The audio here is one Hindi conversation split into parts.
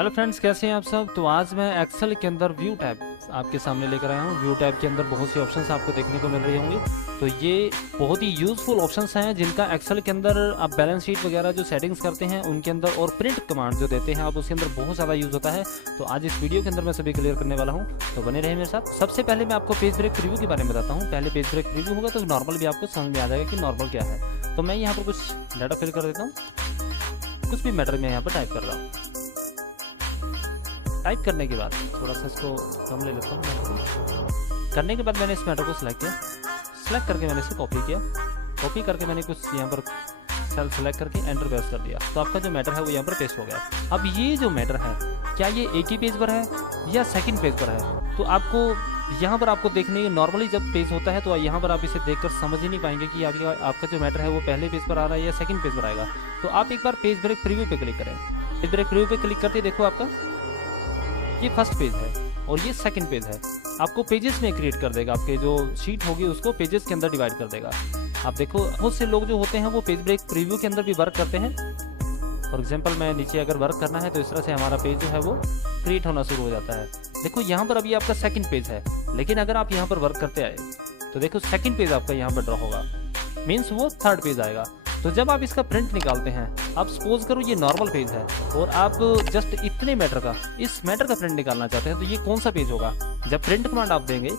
हेलो फ्रेंड्स, कैसे हैं आप सब। तो आज मैं एक्सेल के अंदर व्यू टैब आपके सामने लेकर आया हूँ। व्यू टैब के अंदर बहुत सी ऑप्शंस आपको देखने को मिल रही होंगी। तो ये बहुत ही यूज़फुल ऑप्शंस हैं जिनका एक्सेल के अंदर आप बैलेंस शीट वगैरह जो सेटिंग्स करते हैं उनके अंदर और प्रिंट कमांड जो देते हैं आप उसके अंदर बहुत ज़्यादा यूज़ होता है। तो आज इस वीडियो के अंदर मैं सभी क्लियर करने वाला हूँ, तो बने रहे मेरे साथ। सबसे पहले मैं आपको पेज ब्रेक प्रीव्यू के बारे में बताता हूँ। पहले पेज ब्रेक प्रीव्यू होगा तो नॉर्मल भी आपको समझ में आ जाएगा कि नॉर्मल क्या है। तो मैं यहाँ पर कुछ डाटा फिल कर देता हूँ, कुछ भी मैटर मैं यहाँ पर टाइप कर रहा हूँ। टाइप करने के बाद थोड़ा सा इसको कम ले लेता हूँ। करने के बाद मैंने इस मैटर को सिलेक्ट किया, सिलेक्ट करके मैंने इसे कॉपी किया, कॉपी करके मैंने कुछ यहाँ पर सेल सेलेक्ट करके एंटर प्रेस कर दिया। तो आपका जो मैटर है वो यहाँ पर पेस्ट हो गया। अब ये जो मैटर है क्या ये एक ही पेज पर है या सेकंड पेज पर है, तो आपको यहाँ पर आपको देखने नॉर्मली जब पेज होता है तो यहाँ पर आप इसे देखकर समझ ही नहीं पाएंगे कि आपका जो मैटर है वो पहले पेज पर आ रहा है या सेकंड पेज पर आएगा। तो आप एक बार पेज ब्रेक प्रीव्यू पे क्लिक करें। पेज ब्रेक प्रीव्यू पे क्लिक करते देखो आपका ये फर्स्ट पेज है और ये सेकंड पेज है। आपको पेजेस में क्रिएट कर देगा, आपके जो शीट होगी उसको पेजेस के अंदर डिवाइड कर देगा। आप देखो बहुत से लोग जो होते हैं वो पेज ब्रेक प्रीव्यू के अंदर भी वर्क करते हैं। फॉर एग्जांपल मैं नीचे अगर वर्क करना है तो इस तरह से हमारा पेज जो है वो क्रिएट होना शुरू हो जाता है। देखो यहाँ पर अभी आपका सेकंड पेज है, लेकिन अगर आप यहाँ पर वर्क करते आए तो देखो सेकंड पेज आपका यहाँ पर ड्रॉ होगा, मीन्स वो थर्ड पेज आएगा। तो जब आप इसका प्रिंट निकालते हैं, आप सपोज करो ये नॉर्मल पेज है और आप जस्ट इतने मैटर का इस मैटर का प्रिंट निकालना चाहते हैं, तो ये कौन सा पेज होगा। जब प्रिंट कमांड आप देंगे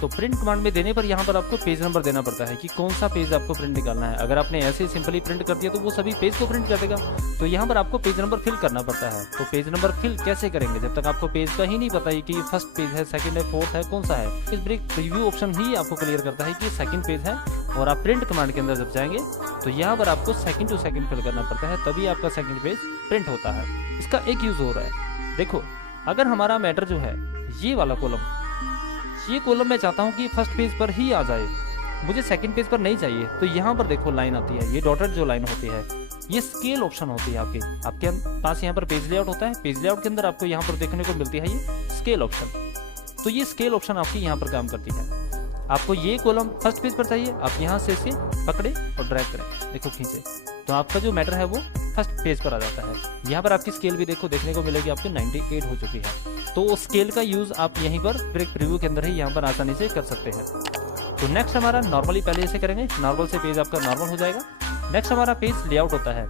तो प्रिंट कमांड में देने पर यहाँ पर आपको पेज नंबर देना पड़ता है कि कौन सा पेज आपको प्रिंट निकालना है। अगर आपने ऐसे ही सिंपली प्रिंट कर दिया तो वो सभी पेज को प्रिंट कर देगा। तो यहाँ पर आपको पेज नंबर फिल करना पड़ता है। तो पेज नंबर फिल कैसे करेंगे जब तक आपको पेज का ही नहीं पता कि ये फर्स्ट पेज है, सेकंड है, फोर्थ है, कौन सा है। इस ब्रेक प्रीव्यू ऑप्शन ही आपको क्लियर करता है कि सेकंड पेज है और आप प्रिंट कमांड के अंदर जब जाएंगे तो यहाँ पर आपको सेकंड टू सेकंड फिल करना पड़ता है, तभी आपका सेकंड पेज प्रिंट होता है। इसका एक यूज हो रहा है, देखो अगर हमारा मैटर जो है ये वाला कॉलम, ये कॉलम मैं चाहता हूँ कि फर्स्ट पेज पर ही आ जाए, मुझे सेकंड पेज पर नहीं चाहिए, तो यहाँ पर देखो लाइन आती है, ये डॉटेड जो लाइन होती है ये स्केल ऑप्शन होती है। आपके पास यहाँ पर पेज लेआउट होता है, पेज लेआउट के अंदर आपको यहाँ पर देखने को मिलती है ये स्केल ऑप्शन। तो ये स्केल ऑप्शन आपकी यहाँ पर काम करती है। आपको ये कॉलम फर्स्ट पेज पर चाहिए, आप यहाँ से इसे पकड़े और ड्रैग करें, देखो खींचे, तो आपका जो मैटर है वो फर्स्ट पेज पर आ जाता है। यहाँ पर आपकी स्केल भी देखो देखने को मिलेगी, आपकी 98 हो चुकी है। तो स्केल का यूज आप यहीं पर ब्रेक प्रीव्यू के अंदर ही यहाँ पर आसानी से कर सकते हैं। तो नेक्स्ट हमारा नॉर्मली पहले इसे करेंगे, नॉर्मल से पेज आपका नॉर्मल हो जाएगा। नेक्स्ट हमारा पेज लेआउट होता है।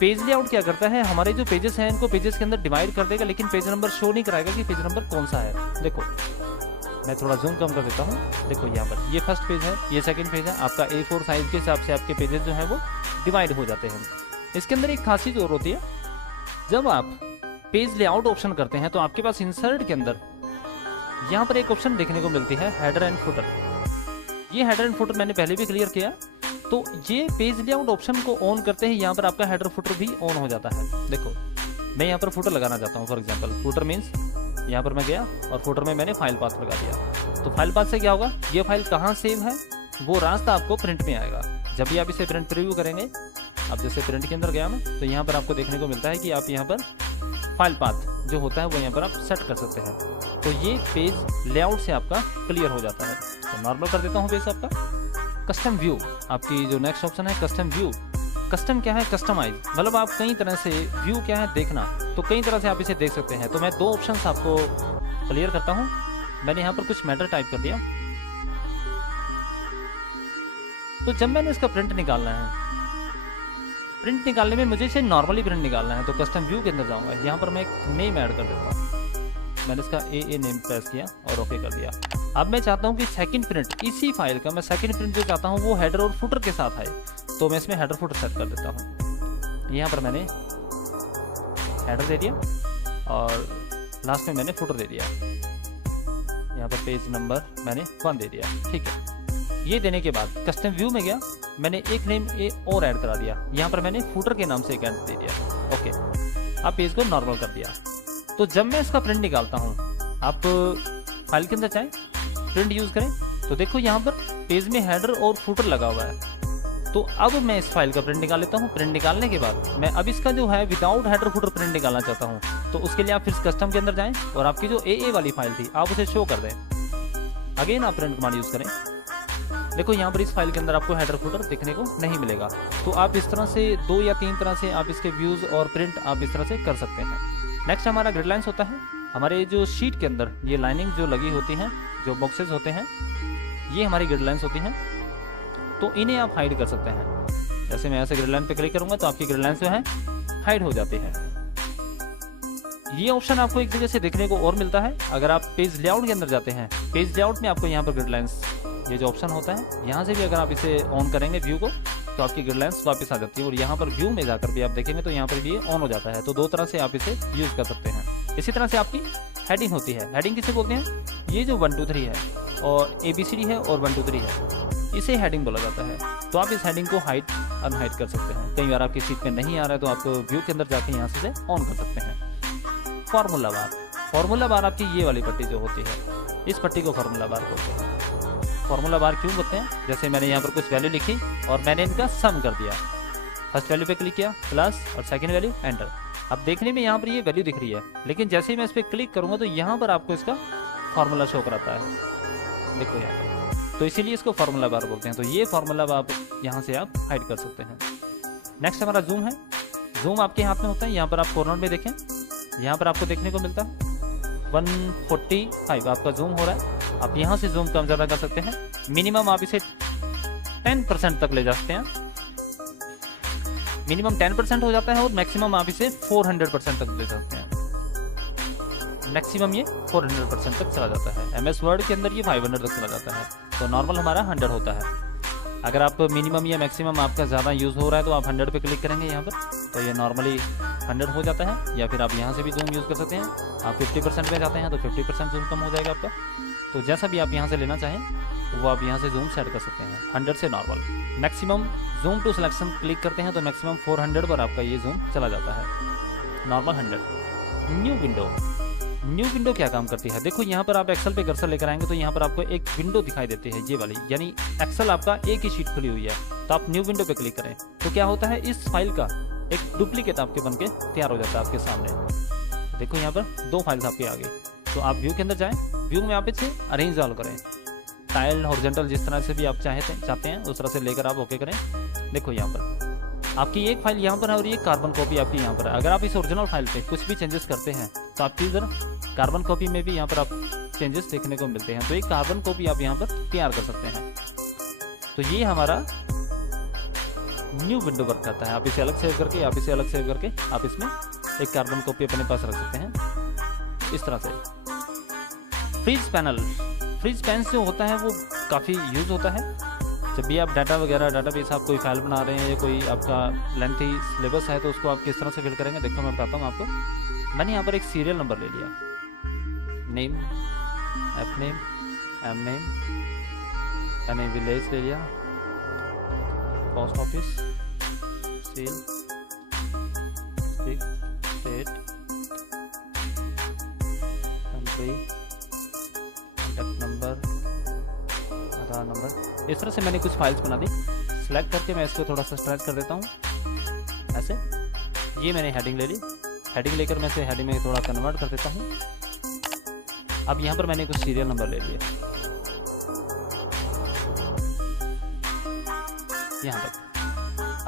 पेज लेआउट क्या करता है, हमारे जो पेजेस हैं इनको पेजेस के अंदर डिवाइड कर देगा, लेकिन पेज नंबर शो नहीं कराएगा कि पेज नंबर कौन सा है। देखो मैं थोड़ा जूम कम कर देता हूँ, देखो यहाँ पर ये फर्स्ट पेज है, ये सेकंड पेज है। आपका A4 साइज के हिसाब से आपके पेजेस जो हैं वो डिवाइड हो जाते हैं। इसके अंदर एक खासियत और होती है, जब आप पेज लेआउट ऑप्शन करते हैं तो आपके पास इंसर्ट के अंदर यहाँ पर एक ऑप्शन देखने को मिलती है हेडर एंड फुटर। ये हेडर एंड फुटर मैंने पहले भी क्लियर किया। तो ये पेज लेआउट ऑप्शन को ऑन करते ही यहाँ पर आपका हेडर फुटर भी ऑन हो जाता है। देखो मैं यहाँ पर फुटर लगाना चाहता हूँ, फॉर एग्जाम्पल फुटर मीन्स यहाँ पर मैं गया और फुटर में मैंने फाइल पाथ लगा दिया। तो फाइल पाथ से क्या होगा, ये फाइल कहाँ सेव है वो रास्ता आपको प्रिंट में आएगा। जब भी आप इसे प्रिंट प्रीव्यू करेंगे, अब जैसे प्रिंट के अंदर गया मैं तो यहाँ पर आपको देखने को मिलता है कि आप यहाँ पर फाइल पाथ जो होता है वो यहाँ पर आप सेट कर सकते हैं। तो ये पेज लेआउट से आपका क्लियर हो जाता है। तो नॉर्मल कर देता हूँ पेज आपका। कस्टम व्यू आपकी जो नेक्स्ट ऑप्शन है, कस्टम व्यू। कस्टम क्या है, कस्टमाइज, मतलब आप कई तरह से, व्यू क्या है देखना, तो कई तरह से आप इसे देख सकते हैं। तो मैं दो ऑप्शंस आपको क्लियर करता हूँ। मैंने यहाँ पर कुछ मैटर टाइप कर दिया। तो जब मैंने इसका प्रिंट निकालना है, प्रिंट निकालने में मुझे इसे नॉर्मली प्रिंट निकालना है, तो कस्टम व्यू के अंदर जाऊंगा। यहाँ पर मैं एक नेम ऐड कर देता हूँ। मैंने इसका ए नेम प्रेस किया और ओके कर दिया। अब मैं चाहता हूँ कि सेकंड प्रिंट इसी फाइल का, मैं सेकंड प्रिंट जो चाहता हूँ वो हेडर और फुटर के साथ आए, तो मैं इसमें हेडर फुटर सेट कर देता हूँ। यहाँ पर मैंने हेडर दे दिया और लास्ट में मैंने फुटर दे दिया। यहाँ पर पेज नंबर मैंने 1 दे दिया, ठीक है। ये देने के बाद कस्टम व्यू में गया, मैंने एक नेम और ऐड करा दिया। यहाँ पर मैंने फुटर के नाम से एक ऐड दे दिया, ओके। आप पेज को नॉर्मल कर दिया। तो जब मैं इसका प्रिंट निकालता हूँ, आप फाइल के अंदर चाहें प्रिंट यूज करें, तो देखो यहाँ पर पेज में हेडर और फुटर लगा हुआ है। तो अब मैं इस फाइल का प्रिंट निकाल लेता हूँ। प्रिंट निकालने के बाद मैं अब इसका जो है विदाउट हेडर फुटर प्रिंट निकालना चाहता हूँ, तो उसके लिए आप फिर कस्टम के अंदर जाएं और आपकी जो AA वाली फाइल थी आप उसे शो कर दें। अगेन आप प्रिंट कमांड यूज करें। देखो यहाँ पर इस फाइल के अंदर आपको हेडर फुटर देखने को नहीं मिलेगा। तो आप इस तरह से 2 या 3 तरह से आप इसके व्यूज़ और प्रिंट आप इस तरह से कर सकते हैं। नेक्स्ट हमारा ग्रिड लाइन्स होता है। हमारे जो शीट के अंदर ये लाइनिंग जो लगी होती हैं, जो बॉक्सेस होते हैं, ये हमारी ग्रिड लाइन्स होती हैं। तो इन्हें आप हाइड कर सकते हैं। जैसे मैं ऐसे ग्रिड लाइन पे क्लिक करूंगा तो आपकी ग्रिड लाइन्स जो है हाइड हो जाती है। ये ऑप्शन आपको एक जगह से देखने को और मिलता है। अगर आप पेज लेआउट के अंदर जाते हैं, पेज लेआउट में आपको यहाँ पर ग्रिड लाइन्स ये जो ऑप्शन होता है, यहाँ से भी अगर आप इसे ऑन करेंगे व्यू को, तो आपकी ग्रिड लाइन्स वापस आ जाती है। और यहाँ पर व्यू में जाकर भी आप देखेंगे तो यहाँ पर भी ये ऑन हो जाता है। तो 2 तरह से आप इसे यूज़ कर सकते हैं। इसी तरह से आपकी हेडिंग होती है। हेडिंग किसे बोलते हैं? ये जो 1 2 3 है और ABCD है और 1 2 3 है, इसे हेडिंग बोला जाता है। तो आप इस हेडिंग को हाइड अनहाइड कर सकते हैं। कई बार आपकी शीट में नहीं आ रहा है तो आप व्यू के अंदर जाके यहाँ से ऑन कर सकते हैं। फार्मूला बार, फार्मूला बार आपकी ये वाली पट्टी जो होती है, इस पट्टी को फार्मूला बार बोलते हैं। फार्मूला बार क्यों बोलते हैं? जैसे मैंने यहाँ पर कुछ वैल्यू लिखी और मैंने इनका सम कर दिया। फर्स्ट वैल्यू पे क्लिक किया प्लस और सेकंड वैल्यू एंटर। अब देखने में यहाँ पर ये वैल्यू दिख रही है, लेकिन जैसे ही मैं इस पर क्लिक करूँगा तो यहाँ पर आपको इसका फार्मूला शो कराता है। देखो यहाँ पर, तो इसीलिए इसको फार्मूला बार बोलते हैं। तो ये फार्मूला बार यहाँ से आप हाइड कर सकते हैं। नेक्स्ट हमारा जूम है। जूम आपके हाथ में होता है। यहाँ पर आप कॉर्नर में देखें, यहाँ पर आपको देखने को मिलता है 145 आपका जूम हो रहा है। आप यहाँ से जूम कम ज़्यादा कर सकते हैं। मिनिमम आप इसे 10% तक ले जा सकते हैं। मिनिमम 10% हो जाता है और मैक्सिमम आप इसे 400% तक ले सकते हैं। मैक्सिमम ये 400% तक चला जाता है। MS वर्ड के अंदर ये 500 तक चला जाता है। तो नॉर्मल हमारा 100 होता है। अगर आप मिनिमम या मैक्सिमम आपका ज़्यादा यूज़ हो रहा है तो आप 100 पे क्लिक करेंगे यहाँ पर, तो ये नॉर्मली 100 हो जाता है। या फिर आप यहाँ से भी जूम यूज़ कर सकते हैं। आप 50% में जाते हैं तो 50% जूम कम हो जाएगा आपका। तो जैसा भी आप यहाँ से लेना चाहें वो आप यहाँ से जूम सेट कर सकते हैं। 100 से normal. Maximum zoom to selection click करते हैं तो मैक्सिमम 400 पर आपका ये जूम चला जाता है। Normal 100। New window, new window क्या काम करती है? देखो यहाँ पर आप एक्सेल पे कर्सर लेकर आएंगे तो यहाँ पर आपको एक विंडो दिखाई देती है, ये वाली, यानी एक्सेल आपका एक ही शीट खुली हुई है। तो आप न्यू विंडो पे क्लिक करें तो क्या होता है, इस फाइल का एक डुप्लीकेट आपके बन के तैयार हो जाता है आपके सामने। देखो यहाँ पर 2 फाइल्स आपके आगे। तो आप व्यू के अंदर जाएं, व्यू में आप इसे अरेंज ऑल करें, टाइल हॉरिजॉन्टल जिस तरह से भी आप चाहते हैं उस तरह से लेकर आप ओके करें। देखो यहाँ पर आपकी एक फाइल यहाँ पर है और ये कार्बन कॉपी आपकी यहाँ पर है। अगर आप इस ओरिजिनल फाइल पे कुछ भी चेंजेस करते हैं तो आपकी इधर कार्बन कॉपी में भी यहाँ पर आप चेंजेस देखने को मिलते हैं। तो एक कार्बन कॉपी आप यहाँ पर तैयार कर सकते हैं। तो ये हमारा न्यू विंडो वर्क करता है। आप इसे अलग सेव करके, आप इसे अलग सेव करके आप इसमें एक कार्बन कॉपी अपने पास रख सकते हैं इस तरह से। फ्रीज पैनल, फ्रीज पैन जो होता है वो काफ़ी यूज़ होता है जब भी आप डाटा वगैरह, डाटाबेस आप कोई फाइल बना रहे हैं या कोई आपका लेंथी सिलेबस है तो उसको आप किस तरह से फिल करेंगे। देखो मैं बताता हूँ आपको। मैंने यहाँ पर एक सीरियल नंबर ले लिया, name, F name, M name, यानी विलेज ले लिया, पोस्ट ऑफिस, सेल, state, country, contact number, Aadhaar number. इस तरह से मैंने कुछ फाइल्स बना दी। सिलेक्ट करके मैं इसको थोड़ा सा स्ट्रेच कर देता हूँ ऐसे। ये मैंने हेडिंग ले ली। हेडिंग लेकर मैं इसे हेडिंग में थोड़ा कन्वर्ट कर देता हूँ। अब यहाँ पर मैंने कुछ सीरियल नंबर ले लिए यहाँ तक।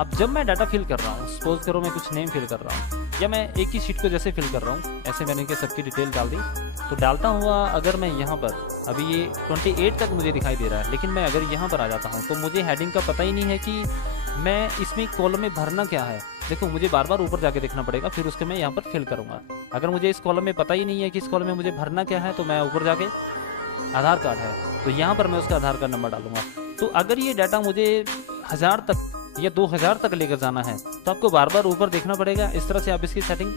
अब जब मैं डाटा फिल कर रहा हूँ, सपोज करो मैं कुछ नेम फिल कर रहा हूँ या मैं एक ही शीट को जैसे फिल कर रहा हूँ, ऐसे मैंने इनके सबकी डिटेल डाल दी। तो डालता हुआ अगर मैं यहाँ पर, अभी ये 28 तक मुझे दिखाई दे रहा है, लेकिन मैं अगर यहाँ पर आ जाता हूँ तो मुझे हेडिंग का पता ही नहीं है कि मैं इसमें कॉलम में भरना क्या है। देखो मुझे बार बार ऊपर जाके देखना पड़ेगा, फिर उसके मैं यहाँ पर फिल करूँगा। अगर मुझे इस कॉलम में पता ही नहीं है कि इस कॉलम में मुझे भरना क्या है तो मैं ऊपर जाके आधार कार्ड है तो यहाँ पर मैं उसका आधार कार्ड नंबर डालूंगा। तो अगर ये डाटा मुझे 1000 तक या 2000 तक लेकर जाना है तो आपको बार बार ऊपर देखना पड़ेगा। इस तरह से आप इसकी सेटिंग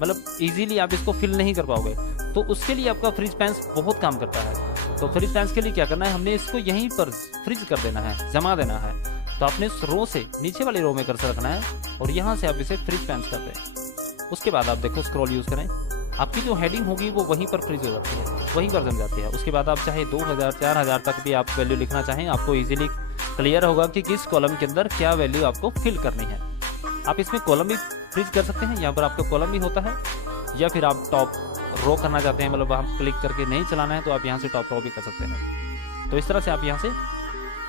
मतलब इजीली आप इसको फिल नहीं कर पाओगे। तो उसके लिए आपका फ्रीज पैंस बहुत काम करता है। तो फ्रीज पैंस के लिए क्या करना है, हमने इसको यहीं पर फ्रीज कर देना है, जमा देना है। तो आपने इस रो से नीचे वाली रो में कर्सर रखना है और यहाँ से आप इसे फ्रीज पैंस कर दें। उसके बाद आप देखो स्क्रॉल यूज़ करें, आपकी जो हेडिंग होगी वो वहीं पर फ्रीज हो जाती है, वहीं पर जम जाती है। उसके बाद आप चाहे 2000 4000 तक भी आप वैल्यू लिखना चाहें, आपको इजीली क्लियर होगा कि किस कॉलम के अंदर क्या वैल्यू आपको फिल करनी है। आप इसमें कॉलम भी फ्रीज कर सकते हैं, यहाँ पर आपका कॉलम भी होता है। या फिर आप टॉप रो करना चाहते हैं, मतलब आप क्लिक करके नहीं चलाना है तो आप यहाँ से टॉप रो भी कर सकते हैं। तो इस तरह से आप यहाँ से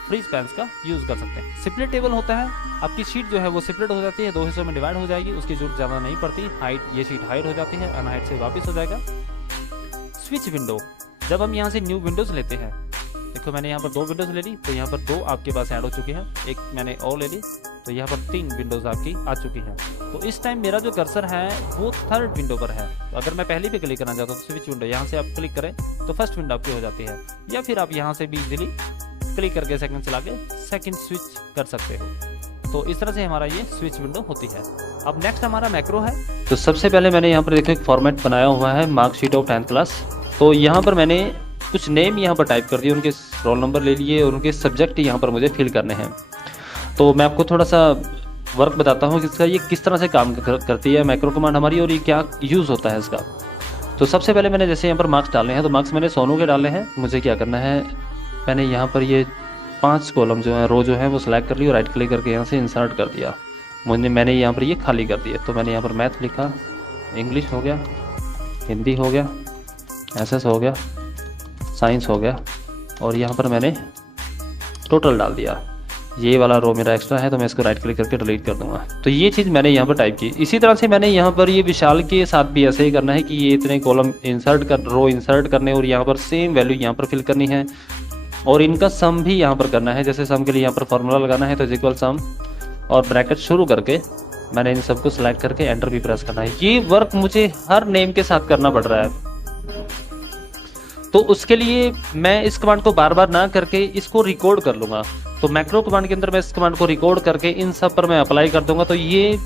फ्री स्पैन्स का यूज़ कर सकते हैं। स्प्लिट टेबल होता है, आपकी शीट जो है वो स्प्लिट हो जाती है, 2 हिस्सों में डिवाइड हो जाएगी, उसकी जरूरत ज़्यादा नहीं पड़ती। हाइट, ये शीट हाइड हो जाती है, अनहाइड से वापस हो जाएगा। स्विच विंडो, जब हम यहाँ से न्यू विंडोज़ लेते हैं, देखो मैंने यहाँ पर 2 विंडोज़ ले ली, तो यहाँ पर 2 आपके पास ऐड हो चुकी हैं, एक मैंने और ले ली, तो यहाँ पर 3 विंडोज़ आपकी आ चुकी हैं। तो इस टाइम मेरा जो कर्सर है वो 3rd विंडो पर है। तो अगर मैं पहले पे क्लिक करना चाहता हूँ तो स्विच विंडो, यहाँ से आप क्लिक करें तो फर्स्ट विंडो आपकी हो जाती है, या फिर आप यहाँ से भी इजीली क्लिक करके सेकंड चला के सेकंड स्विच कर सकते हो। तो इस तरह से हमारा ये स्विच विंडो होती है। अब नेक्स्ट हमारा मैक्रो है। तो सबसे पहले मैंने यहाँ पर देखो एक फॉर्मेट बनाया हुआ है, मार्कशीट ऑफ 10th क्लास। तो यहाँ पर मैंने कुछ नेम यहाँ पर टाइप कर दिए, उनके रोल नंबर ले लिए और उनके सब्जेक्ट यहाँ पर मुझे फिल करने हैं। तो मैं आपको थोड़ा सा वर्क बताता हूँ कि इसका ये किस तरह से काम करती है मैक्रो कमांड हमारी, और ये क्या यूज़ होता है इसका। तो सबसे पहले मैंने जैसे यहाँ पर मार्क्स डालने हैं, तो मार्क्स मैंने सोनू के डालने हैं। मुझे क्या करना है, मैंने यहाँ पर ये 5 कॉलम जो है, रो जो है वो सिलेक्ट कर ली और राइट क्लिक करके यहाँ से इंसर्ट कर दिया। मैंने यहाँ पर ये खाली कर दिया। तो मैंने यहाँ पर मैथ लिखा, इंग्लिश हो गया, हिंदी हो गया, एसएस हो गया, साइंस हो गया, और यहाँ पर मैंने टोटल डाल दिया। ये वाला रो मेरा एक्स्ट्रा है तो मैं इसको राइट क्लिक करके डिलीट कर दूंगा। तो ये चीज़ मैंने यहाँ पर टाइप की। इसी तरह से मैंने यहाँ पर ये विशाल के साथ भी ऐसे ही करना है कि ये इतने कॉलम रो इंसर्ट करने और यहाँ पर सेम वैल्यू यहाँ पर फिल करनी है, और इनका सम भी यहाँ पर करना है। जैसे सम के लिए यहाँ पर फॉर्मूला लगाना है, तो इक्वल सम और ब्रैकेट शुरू करके मैंने इन सबको सिलेक्ट करके एंटर भी प्रेस करना है। ये वर्क मुझे हर नेम के साथ करना पड़ रहा है, तो उसके लिए मैं इस कमांड को बार बार ना करके इसको रिकॉर्ड कर लूँगा। तो मैक्रो कमांड के अंदर मैं इस कमांड को रिकॉर्ड करके इन सब पर मैं अप्लाई कर दूंगा, तो ये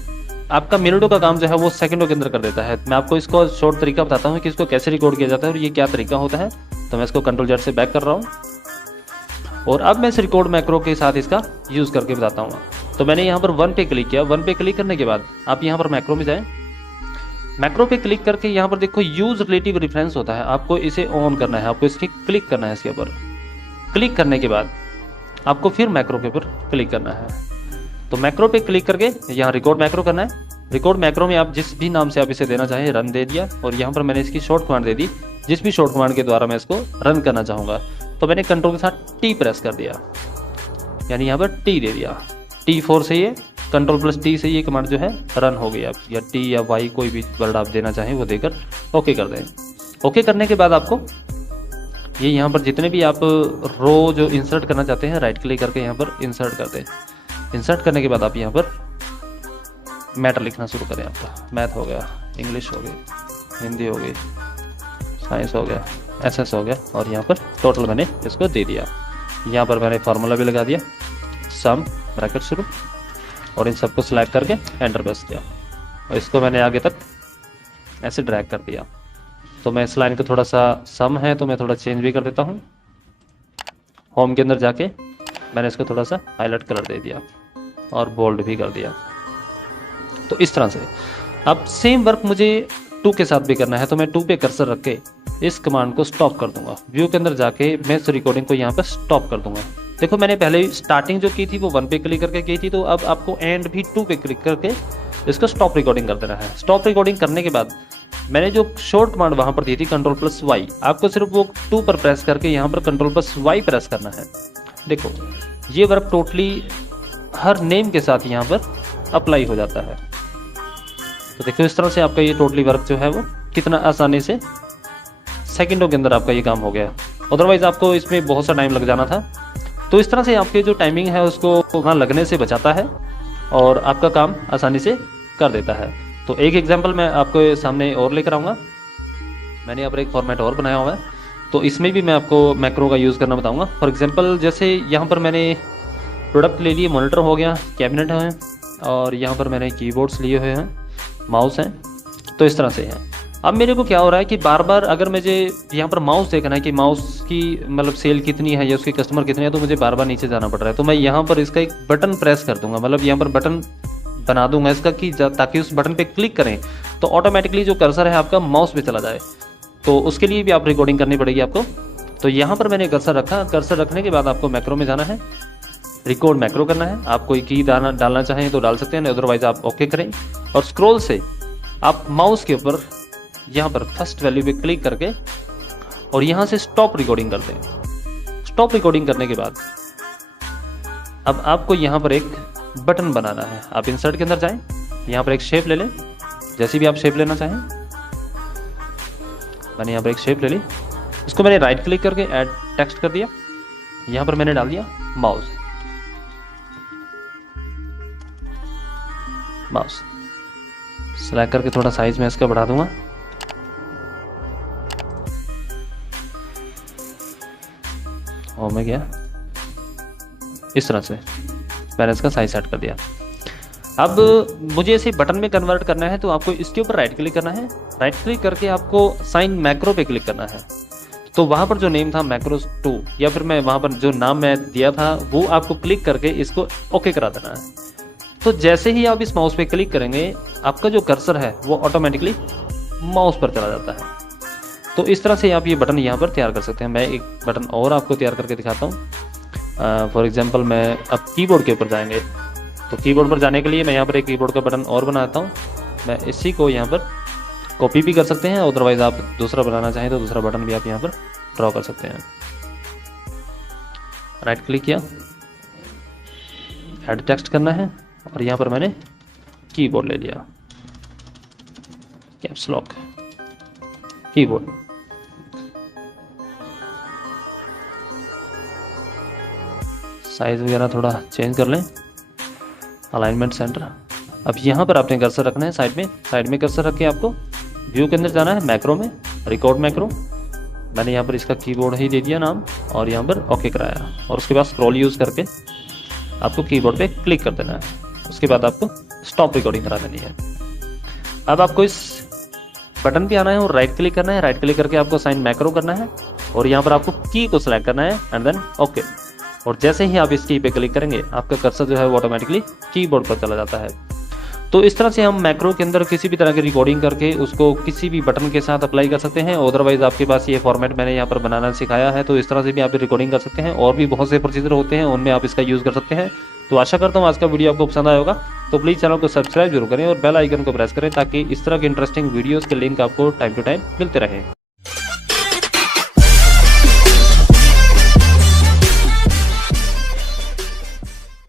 आपका मिनटों का काम जो है वो सेकंडों के अंदर कर देता है। मैं आपको इसको शॉर्ट तरीका बताता हूँ कि इसको कैसे रिकॉर्ड किया जाता है और ये क्या तरीका होता है। तो मैं इसको Ctrl Z से बैक कर रहा हूँ और अब मैं इस रिकॉर्ड मैक्रो के साथ इसका यूज़ करके बताता हूँ। तो मैंने यहाँ पर 1 पे क्लिक किया। 1 पे क्लिक करने के बाद आप यहाँ पर मैक्रो में जाएँ। मैक्रो पे क्लिक करके यहाँ पर देखो यूज रिलेटिव रेफरेंस होता है, आपको इसे ऑन करना है, आपको इसके क्लिक करना है। इसके ऊपर क्लिक करने के बाद आपको फिर मैक्रो के ऊपर क्लिक करना है। तो मैक्रो पे क्लिक करके यहाँ रिकॉर्ड मैक्रो करना है। रिकॉर्ड मैक्रो में आप जिस भी नाम से आप इसे देना चाहें, रन दे दिया, और यहाँ पर मैंने इसकी शॉर्ट कमांड दे दी, जिस भी शॉर्ट कमांड के द्वारा मैं इसको रन करना चाहूँगा। तो मैंने कंट्रोल के साथ T प्रेस कर दिया, यानी यहाँ पर T दे दिया। T4 से ये Ctrl+T से ये कमांड जो है रन हो गई। आप या T या Y कोई भी वर्ड आप देना चाहें वो देकर ओके कर दें। ओके करने के बाद आपको ये यहाँ पर जितने भी आप रो जो इंसर्ट करना चाहते हैं, राइट क्लिक करके यहाँ पर इंसर्ट कर दें। इंसर्ट करने के बाद आप यहाँ पर मैटर लिखना शुरू करें। आपका मैथ हो गया, इंग्लिश हो गई, हिंदी हो गई, साइंस हो गया, एसएस हो गया, और यहाँ पर टोटल मैंने इसको दे दिया। यहाँ पर मैंने फार्मूला भी लगा दिया, सम ब्रैकेट शुरू, और इन सबको सिलेक्ट करके एंटर प्रेस किया, और इसको मैंने आगे तक ऐसे ड्रैग कर दिया। तो मैं इस लाइन को थोड़ा सा सम है तो मैं थोड़ा चेंज भी कर देता हूँ। होम के अंदर जाके मैंने इसको थोड़ा सा हाईलाइट कलर दे दिया और बोल्ड भी कर दिया। तो इस तरह से अब सेम वर्क मुझे 2 के साथ भी करना है। तो मैं 2 पे कर्सर रख के इस कमांड को स्टॉप कर दूंगा। व्यू के अंदर जाके मैं इस रिकॉर्डिंग को यहाँ पर स्टॉप कर दूंगा। देखो मैंने पहले स्टार्टिंग जो की थी वो 1 पे क्लिक करके की थी, तो अब आपको एंड भी 2 पे क्लिक करके इसको स्टॉप रिकॉर्डिंग कर देना है। स्टॉप रिकॉर्डिंग करने के बाद मैंने जो शॉर्ट कमांड वहां पर दी थी Ctrl+Y, आपको सिर्फ वो 2 पर प्रेस करके यहाँ पर Ctrl+Y प्रेस करना है। देखो ये वर्क टोटली हर नेम के साथ यहाँ पर अप्लाई हो जाता है। तो देखो इस तरह से आपका ये टोटली वर्क जो है वो कितना आसानी से सेकंडों के अंदर आपका ये काम हो गया। अदरवाइज आपको इसमें बहुत सा टाइम लग जाना था। तो इस तरह से आपके जो टाइमिंग है उसको वहाँ लगने से बचाता है और आपका काम आसानी से कर देता है। तो एक एग्जांपल मैं आपको सामने और लेकर आऊँगा। मैंने यहाँ पर एक फॉर्मेट और बनाया हुआ है, तो इसमें भी मैं आपको मैक्रो का यूज़ करना बताऊँगा। फॉर एग्जांपल जैसे यहाँ पर मैंने प्रोडक्ट ले लिए, मॉनिटर हो गया, कैबिनेट है, और यहाँ पर मैंने कीबोर्ड्स लिए हुए हैं, माउस हैं। तो इस तरह से है। अब मेरे को क्या हो रहा है कि बार बार अगर मुझे यहाँ पर माउस देखना है कि माउस की मतलब सेल कितनी है या उसके कस्टमर कितने हैं, तो मुझे बार बार नीचे जाना पड़ रहा है। तो मैं यहाँ पर इसका एक बटन प्रेस कर दूंगा, मतलब यहाँ पर बटन बना दूंगा इसका कि ताकि उस बटन पे क्लिक करें तो ऑटोमेटिकली जो कर्सर है आपका माउस पे चला जाए। तो उसके लिए भी आप रिकॉर्डिंग करनी पड़ेगी आपको। तो यहाँ पर मैंने कर्सर रखा। कर्सर रखने के बाद आपको मैक्रो में जाना है, रिकॉर्ड मैक्रो करना है। आप कोई की डालना चाहें तो डाल सकते हैं, अदरवाइज आप ओके करें। और स्क्रॉल से आप माउस के ऊपर यहाँ पर फर्स्ट वैल्यू पे क्लिक करके और यहाँ से स्टॉप रिकॉर्डिंग कर दें। स्टॉप रिकॉर्डिंग करने के बाद अब आपको यहाँ पर एक बटन बनाना है। आप इंसर्ट के अंदर जाएं, यहाँ पर एक शेप ले लें, जैसी भी आप शेप लेना चाहें। मैंने यहाँ पर एक शेप ले ली, इसको मैंने राइट क्लिक करके ऐड टेक्स्ट कर दिया, यहाँ पर मैंने डाल दिया माउस। सेलेक्ट करके थोड़ा साइज मैं इसका बढ़ा दूंगा। और मैं गया इस तरह से मैंने इसका साइज सेट कर दिया। अब मुझे इसे बटन में कन्वर्ट करना है, तो आपको इसके ऊपर राइट क्लिक करना है। राइट क्लिक करके आपको साइन मैक्रो पे क्लिक करना है। तो वहाँ पर जो नेम था मैक्रोस 2, या फिर मैं वहाँ पर जो नाम मैं दिया था वो आपको क्लिक करके इसको ओके करा देना है। तो जैसे ही आप इस माउस पे क्लिक करेंगे, आपका जो कर्सर है वो ऑटोमेटिकली माउस पर चला जाता है। तो इस तरह से आप ये बटन यहाँ पर तैयार कर सकते हैं। मैं एक बटन और आपको तैयार करके दिखाता हूँ। फॉर एग्जांपल मैं अब कीबोर्ड के ऊपर जाएंगे, तो कीबोर्ड पर जाने के लिए मैं यहाँ पर एक कीबोर्ड का बटन और बनाता हूँ। मैं इसी को यहाँ पर कॉपी भी कर सकते हैं, अदरवाइज आप दूसरा बनाना चाहें तो दूसरा बटन भी आप यहाँ पर ड्रॉ कर सकते हैं। राइट क्लिक किया, ऐड टेक्स्ट करना है, और यहाँ पर मैंने कीबोर्ड ले लिया, कैप्स लॉक कीबोर्ड। साइज वगैरह थोड़ा चेंज कर लें, अलाइनमेंट सेंटर। अब यहाँ पर आपने कर्सर रखना है साइड में कर्सर रख के आपको व्यू के अंदर जाना है, मैक्रो में, रिकॉर्ड मैक्रो। मैंने यहाँ पर इसका कीबोर्ड ही दे दिया नाम, और यहाँ पर ओके कराया, और उसके बाद स्क्रॉल यूज़ करके आपको कीबोर्ड पे क्लिक कर देना है। उसके बाद आपको स्टॉप रिकॉर्डिंग करा देनी है। अब आपको इस बटन पे आना है और राइट क्लिक करना है। राइट क्लिक करके आपको साइन मैक्रो करना है, और यहाँ पर आपको की को सिलेक्ट करना है एंड देन ओके। और जैसे ही आप इस की पे क्लिक करेंगे, आपका कर्सर जो है वो ऑटोमेटिकली कीबोर्ड पर चला जाता है। तो इस तरह से हम मैक्रो के अंदर किसी भी तरह की रिकॉर्डिंग करके उसको किसी भी बटन के साथ अप्लाई कर सकते हैं। अदरवाइज आपके पास ये फॉर्मेट मैंने यहाँ पर बनाना सिखाया है, तो इस तरह से भी आप रिकॉर्डिंग कर सकते हैं। और भी बहुत से प्रोसीजर होते हैं, उनमें आप इसका यूज़ कर सकते हैं। तो आशा करता हूँ आज का वीडियो आपको पसंद आया होगा। तो प्लीज़ चैनल को सब्सक्राइब जरूर करें और बेल आइकन को प्रेस करें, ताकि इस तरह के इंटरेस्टिंग वीडियोज़ के लिंक आपको टाइम टू टाइम मिलते रहें।